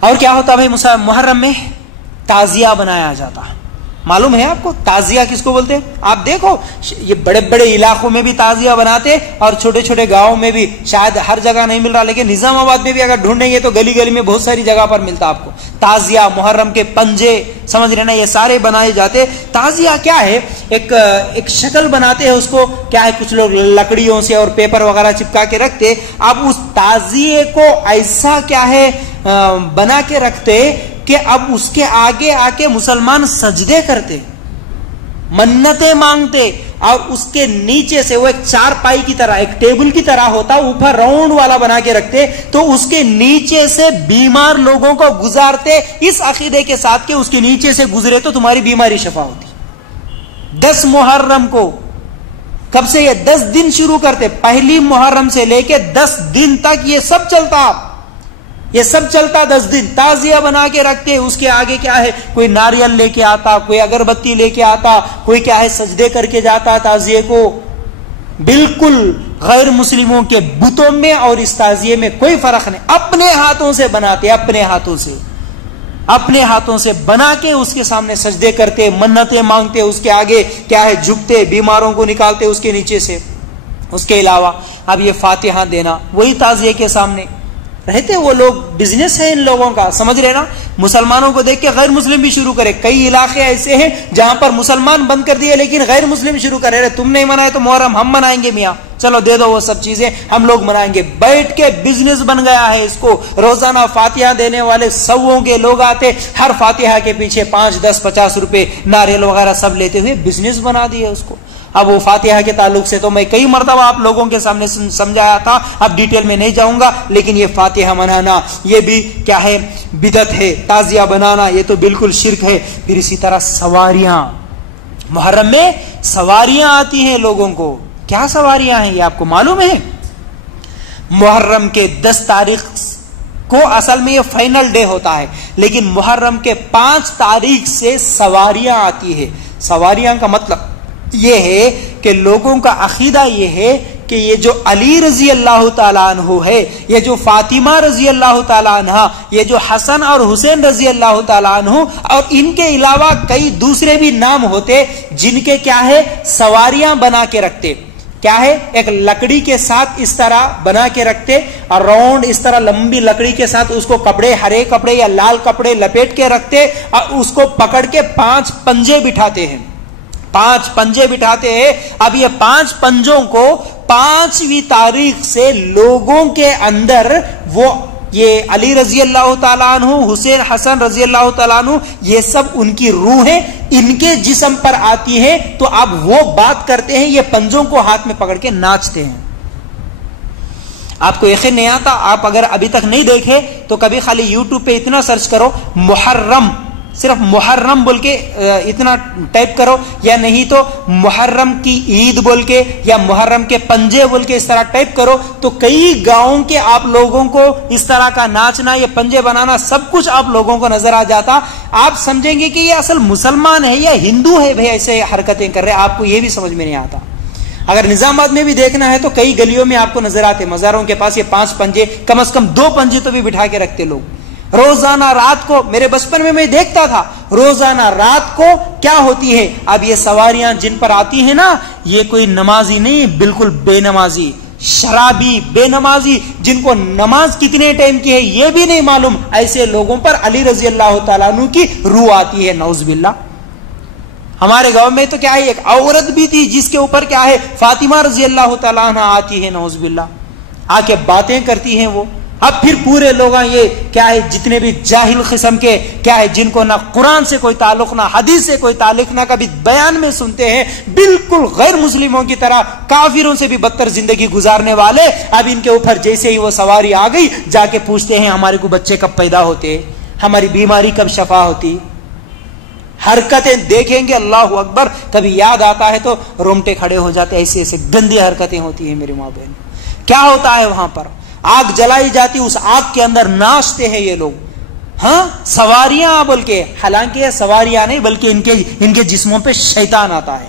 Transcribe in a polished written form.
اور کیا ہوتا بھائی محرم میں؟ تعزیہ بنایا جاتا. معلوم ہے آپ کو تعزیہ کس کو بولتے ہیں؟ آپ دیکھو یہ بڑے بڑے علاقوں میں بھی تعزیہ بناتے اور چھوٹے چھوٹے گاؤں میں بھی. شاید ہر جگہ نہیں مل رہا لیکن نظام آباد میں بھی اگر ڈھونڈیں گے تو گلی گلی میں بہت ساری جگہ پر ملتا آپ کو تعزیہ. محرم کے پنجے سمجھ رہے نا یہ سارے بنائے جاتے. تعزیہ کیا ہے؟ ایک شکل بناتے ہیں اس کو. کیا ہے کچھ لوگ لکڑیوں سے اور پیپر وغیرہ چپکا کے رکھتے. اب اس تعزیے کو ایسا کیا ہے بنا کے رکھتے کہ اب اس کے آگے آ کے مسلمان سجدے کرتے, منتیں مانگتے, اور اس کے نیچے سے وہ ایک چار پائی کی طرح ایک ٹیبل کی طرح ہوتا اوپر راؤنڈ والا بنا کے رکھتے, تو اس کے نیچے سے بیمار لوگوں کو گزارتے اس عقیدے کے ساتھ کہ اس کے نیچے سے گزرے تو تمہاری بیماری شفا ہوتی. 10 محرم کو کب سے یہ 10 دن شروع کرتے, پہلی محرم سے لے کے 10 دن تک یہ سب چلتا. یہ سب چلتا 10 دن. تعزیہ بنا کے رکھتے, اس کے آگے کیا ہے کوئی ناریل لے کے آتا, کوئی اگربتی لے کے آتا, کوئی کیا ہے سجدے کر کے جاتا تعزیے کو. بالکل غیر مسلموں کے بتوں میں اور اس تعزیے میں کوئی فرق نہیں. اپنے ہاتھوں سے بناتے, اپنے ہاتھوں سے بنا کے اس کے سامنے سجدے کرتے, منتیں مانگتے, اس کے آگے کیا ہے جھکتے, بیماروں کو نکالتے اس کے نیچے سے. اس کے علاوہ اب یہ فاتحہ دینا وہی تعزیے کے سامنے رہتے. وہ لوگ بزنس ہے ان لوگوں کا, سمجھ رہے نا. مسلمانوں کو دیکھ کے غیر مسلم بھی شروع کرے. کئی علاقے ایسے ہیں جہاں پر مسلمان بند کر دیے لیکن غیر مسلم شروع کرے رہے. تم نہیں منائے تو محرم ہم منائیں گے میاں, چلو دے دو وہ سب چیزیں ہم لوگ منائیں گے. بیٹھ کے بزنس بن گیا ہے اس کو. روزانہ فاتحہ دینے والے سووں کے لوگ آتے, ہر فاتحہ کے پیچھے 5 10 50 روپے ناریل وغیرہ سب لیتے ہوئے بزنس بنا دیے اس کو. اب وہ فاتحہ کے تعلق سے تو میں کئی مرتبہ آپ لوگوں کے سامنے سمجھایا تھا, اب ڈیٹیل میں نہیں جاؤں گا, لیکن یہ فاتحہ منانا یہ بھی کیا ہے بدعت ہے. تعزیہ بنانا یہ تو بالکل شرک ہے. پھر اسی طرح سواریاں, محرم میں سواریاں آتی ہیں لوگوں کو. کیا سواریاں ہیں یہ آپ کو معلوم ہے؟ محرم کے 10 تاریخ کو اصل میں یہ فائنل ڈے ہوتا ہے, لیکن محرم کے 5 تاریخ سے سواریاں آتی ہے. سواریاں کا مطلب یہ ہے کہ لوگوں کا عقیدہ یہ ہے کہ یہ جو علی رضی اللہ تعالیٰ عنہ ہے, یہ جو فاطمہ رضی اللہ تعالیٰ عنہ, یہ جو حسن اور حسین رضی اللہ تعالیٰ عنہ, اور ان کے علاوہ کئی دوسرے بھی نام ہوتے جن کے کیا ہے سواریاں بنا کے رکھتے. کیا ہے ایک لکڑی کے ساتھ اس طرح بنا کے رکھتے اور راؤنڈ اس طرح لمبی لکڑی کے ساتھ اس کو کپڑے, ہرے کپڑے یا لال کپڑے لپیٹ کے رکھتے اور اس کو پکڑ کے 5 پنجے بٹھاتے ہیں. 5 پنجے بٹھاتے ہیں. اب یہ 5 پنجوں کو 5ویں تاریخ سے لوگوں کے اندر وہ یہ علی رضی اللہ تعالیٰ عنہ, حسین حسن رضی اللہ تعالیٰ عنہ, یہ سب ان کی روحیں ان کے جسم پر آتی ہیں. تو اب وہ بات کرتے ہیں, یہ پنجوں کو ہاتھ میں پکڑ کے ناچتے ہیں. آپ کو یقین نہیں آتا, آپ اگر ابھی تک نہیں دیکھے تو کبھی خالی یوٹیوب پہ اتنا سرچ کرو محرم, صرف محرم بول کے اتنا ٹائپ کرو, یا نہیں تو محرم کی عید بول کے یا محرم کے پنجے بول کے اس طرح ٹائپ کرو, تو کئی گاؤں کے آپ لوگوں کو اس طرح کا ناچنا, یہ پنجے بنانا سب کچھ آپ لوگوں کو نظر آ جاتا. آپ سمجھیں گے کہ یہ اصل مسلمان ہے یا ہندو ہے بھائی ایسے حرکتیں کر رہے. آپ کو یہ بھی سمجھ میں نہیں آتا. اگر نظام آباد میں بھی دیکھنا ہے تو کئی گلیوں میں آپ کو نظر آتے مزاروں کے پاس یہ 5 پنجے, کم از کم 2 پنجے تو بھی بٹھا کے رکھتے لوگ. روزانہ رات کو, میرے بچپن میں دیکھتا تھا, روزانہ رات کو کیا ہوتی ہے. اب یہ سواریاں جن پر آتی ہیں نا, یہ کوئی نمازی نہیں, بالکل بے نمازی, شرابی, بے نمازی, جن کو نماز کتنے ٹائم کی ہے یہ بھی نہیں معلوم, ایسے لوگوں پر علی رضی اللہ تعالیٰ عنہ کی روح آتی ہے. نعوذ باللہ. ہمارے گاؤں میں تو کیا ہے ایک عورت بھی تھی جس کے اوپر کیا ہے فاطمہ رضی اللہ تعالیٰ عنہ آتی ہے. نعوذ باللہ. آ کے باتیں کرتی ہیں وہ. اب پھر پورے لوگ یہ کیا ہے جتنے بھی جاہل قسم کے کیا ہے جن کو نہ قرآن سے کوئی تعلق نہ حدیث سے کوئی تعلق نہ کبھی بیان میں سنتے ہیں, بالکل غیر مسلموں کی طرح کافروں سے بھی بدتر زندگی گزارنے والے, اب ان کے اوپر جیسے ہی وہ سواری آ گئی جا کے پوچھتے ہیں ہمارے کو بچے کب پیدا ہوتے, ہماری بیماری کب شفا ہوتی. حرکتیں دیکھیں گے اللہ اکبر, کبھی یاد آتا ہے تو رومٹے کھڑے ہو جاتے. ایسے ایسے گندی حرکتیں ہوتی ہیں میرے ماں بہن. کیا ہوتا ہے وہاں پر؟ آگ جلائی جاتی, اس آگ کے اندر ناچتے ہیں یہ لوگ. ہاں سواریاں بول کے, حالانکہ سواریاں نہیں بلکہ ان کے جسموں پہ شیطان آتا ہے.